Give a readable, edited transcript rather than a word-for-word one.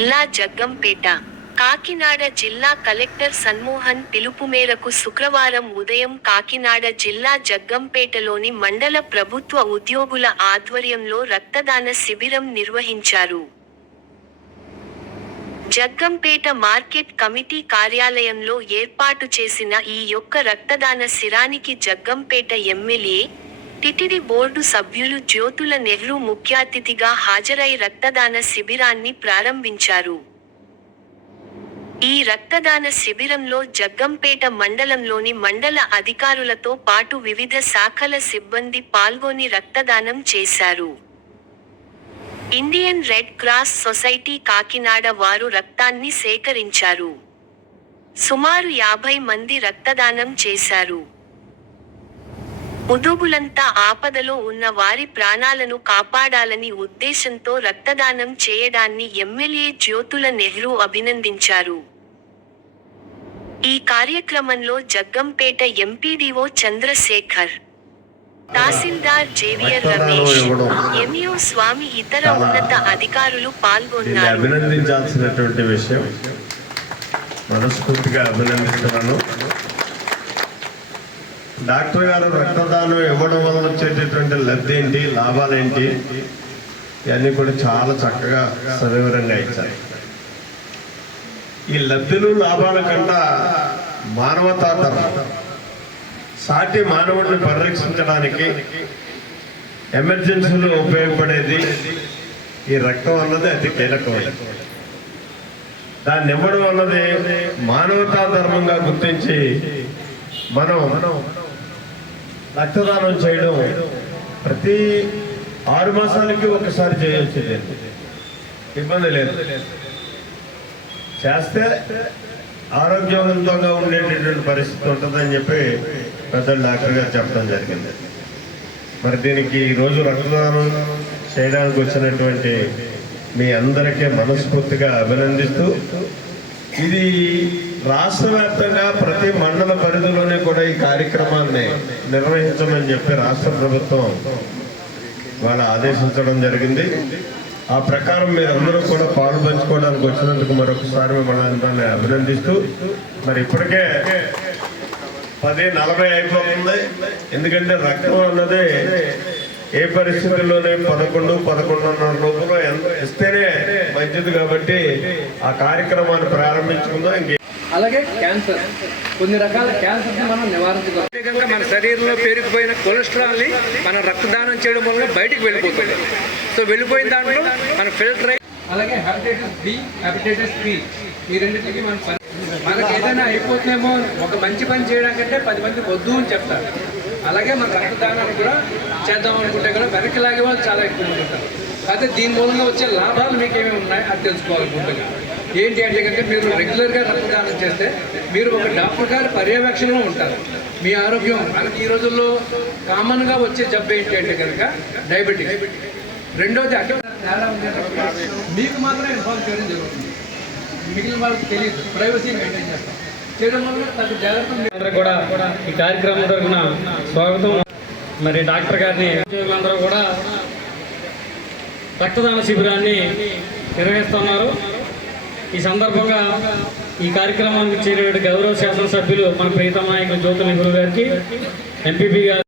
జిల్లా జగ్గంపేట కాకినాడ జిల్లా కలెక్టర్ సన్మోహన్ పిలుపు మేరకు శుక్రవారం ఉదయం కాకినాడ జిల్లా జగ్గంపేటలోని మండల ప్రభుత్వ ఉద్యోగుల ఆధ్వర్యంలో రక్తదాన శిబిరం నిర్వహించారు. జగ్గంపేట మార్కెట్ కమిటీ కార్యాలయంలో ఏర్పాటు చేసిన ఈ రక్తదాన శిబిరానికి జగ్గంపేట ఎమ్మెల్యే, టిటిడి బోర్డు సభ్యులు జ్యోతుల నెహ్రూ ముఖ్య అతిథిగా హాజరై రక్తదాన శిబిరాన్ని ప్రారంభించారు. ఈ రక్తదాన శిబిరంలో జగ్గంపేట మండలంలోని మండల అధికారులతో పాటు వివిధ శాఖల సిబ్బంది పాల్గొని రక్తదానం చేశారు. Indian red cross society Kakinada వారు రక్తాన్ని సేకరించారు. సుమారు 50 మంది రక్తదానం చేశారు. ఉద్యోగులంతా ఆపదలో ఉన్న వారి ప్రాణాలను కాపాడాలని ఉద్దేశంతో రక్తదానం చేయడాన్ని ఎమ్మెల్యే జ్యోతుల నెహ్రూ అభినందించారు. ఈ కార్యక్రమంలో జగ్గంపేట ఎంపీడీఓ చంద్రశేఖర్, తహసీల్దార్ జేవియర్ రమేష్, ఎంఈఓ స్వామి ఇతర ఉన్నత అధికారులు పాల్గొన్నారు. అభినందించాల్సినటువంటి విషయం, మనస్ఫూర్తిగా అభినందిస్తున్నాను. డాక్టర్ గారు రక్తదానం ఇవ్వడం వల్ల వచ్చేటటువంటి లబ్ధి ఏంటి, లాభాలేంటి, ఇవన్నీ కూడా చాలా చక్కగా సవివరంగా ఇచ్చారు. ఈ లబ్ధులు లాభాల కన్నా మానవతా ధర్మం, సాటి మానవుడిని పరిరక్షించడానికి ఎమర్జెన్సీలో ఉపయోగపడేది ఈ రక్తం అన్నది అతి కీలకమైనది. దాన్ని ఇవ్వడం అన్నది మానవతా ధర్మంగా గుర్తించి మనం రక్తదానం చేయడం ప్రతి 6 మాసాలకి ఒకసారి చేయొచ్చు, ఇబ్బంది లేదు. చేస్తే ఆరోగ్యవంతంగా ఉండేటటువంటి పరిస్థితి ఉంటుందని చెప్పి పెద్దలు డాక్టర్ గారు చెప్పడం జరిగింది. మరి దీనికి ఈరోజు రక్తదానం చేయడానికి వచ్చినటువంటి మీ అందరికీ మనస్ఫూర్తిగా అభినందిస్తూ, ఇది రాష్ట్ర వ్యాప్తంగా ప్రతి మండల పరిధిలోనే కూడా ఈ కార్యక్రమాన్ని నిర్వహించమని చెప్పి రాష్ట్ర ప్రభుత్వం వాళ్ళ ఆదేశించడం జరిగింది. ఆ ప్రకారం మీరందరూ కూడా పాలు పంచుకోవడానికి వచ్చినందుకు మరొకసారి మిమ్మల్ని అభినందిస్తూ, మరి ఇప్పటికే 10:40 అయిపోతుంది. ఎందుకంటే రక్తం అన్నది ఏ పరిస్థితుల్లోనే 11-11:30 లోపల ఇస్తేనే మంచిది. కాబట్టి ఆ కార్యక్రమాన్ని ప్రారంభించుకుందాం. అలాగే క్యాన్సర్, కొన్ని రకాల క్యాన్సర్ మనం నివారించగలం. ప్రత్యేకంగా మన శరీరంలో పేరుకుపోయిన కొలెస్ట్రాల్ని మనం రక్తదానం చేయడం వల్ల బయటికి వెళ్ళిపోతుంది. సో వెళ్ళిపోయిన దాంట్లో మనం ఫిల్టర్ అయ్యి, అలాగే హెపటైటిస్ బి, హెపటైటిస్ సి, ఈ రెండింటికి మనకి ఏదైనా అయిపోతుందేమో ఒక మంచి పని చేయడానికంటే 10 మంది వద్దు అని చెప్తారు. అలాగే మన రక్తదానాన్ని కూడా చేద్దాం అనుకుంటే కూడా వెనక్కి లాగే వాళ్ళు చాలా ఎక్కువ మంది ఉంటారు. అయితే దీని మూలంగా వచ్చే లాభాలు మీకు ఏమేమి ఉన్నాయి అది తెలుసుకోవాలనుకుంటున్నాను. ఏంటి అంటే కనుక మీరు రెగ్యులర్గా రక్తదానం చేస్తే మీరు ఒక డాక్టర్ గారి పర్యవేక్షణలో ఉంటారు. మీ ఆరోగ్యం మనకి ఈ రోజుల్లో కామన్గా వచ్చే జబ్బు ఏంటి అంటే కనుక డయాబెటీస్. రెండోది అంటే తేడా ఉండేటప్పుడు మీకు మాత్రమే ఇన్ఫార్మ్ చేయడం జరుగుతుంది, మిగిలిన వాళ్ళకి తెలియదు. ప్రైవసీ మెయింటైన్ చేస్తాం చేయడం వల్ల తగ్గ జాగ్రత్తలు కూడా ఈ కార్యక్రమం తరఫున స్వాగతం. మరి డాక్టర్ గారిని ఉద్యోగులందరూ కూడా రక్తదాన శిబిరాన్ని నిర్వహిస్తున్నారు. ఈ సందర్భంగా ఈ కార్యక్రమానికి చేరిన గౌరవ శాసనసభ్యులు మన ప్రీతమ నాయకులు జ్యోతుల నెహ్రూ గారికి, ఎంపీపీ గారు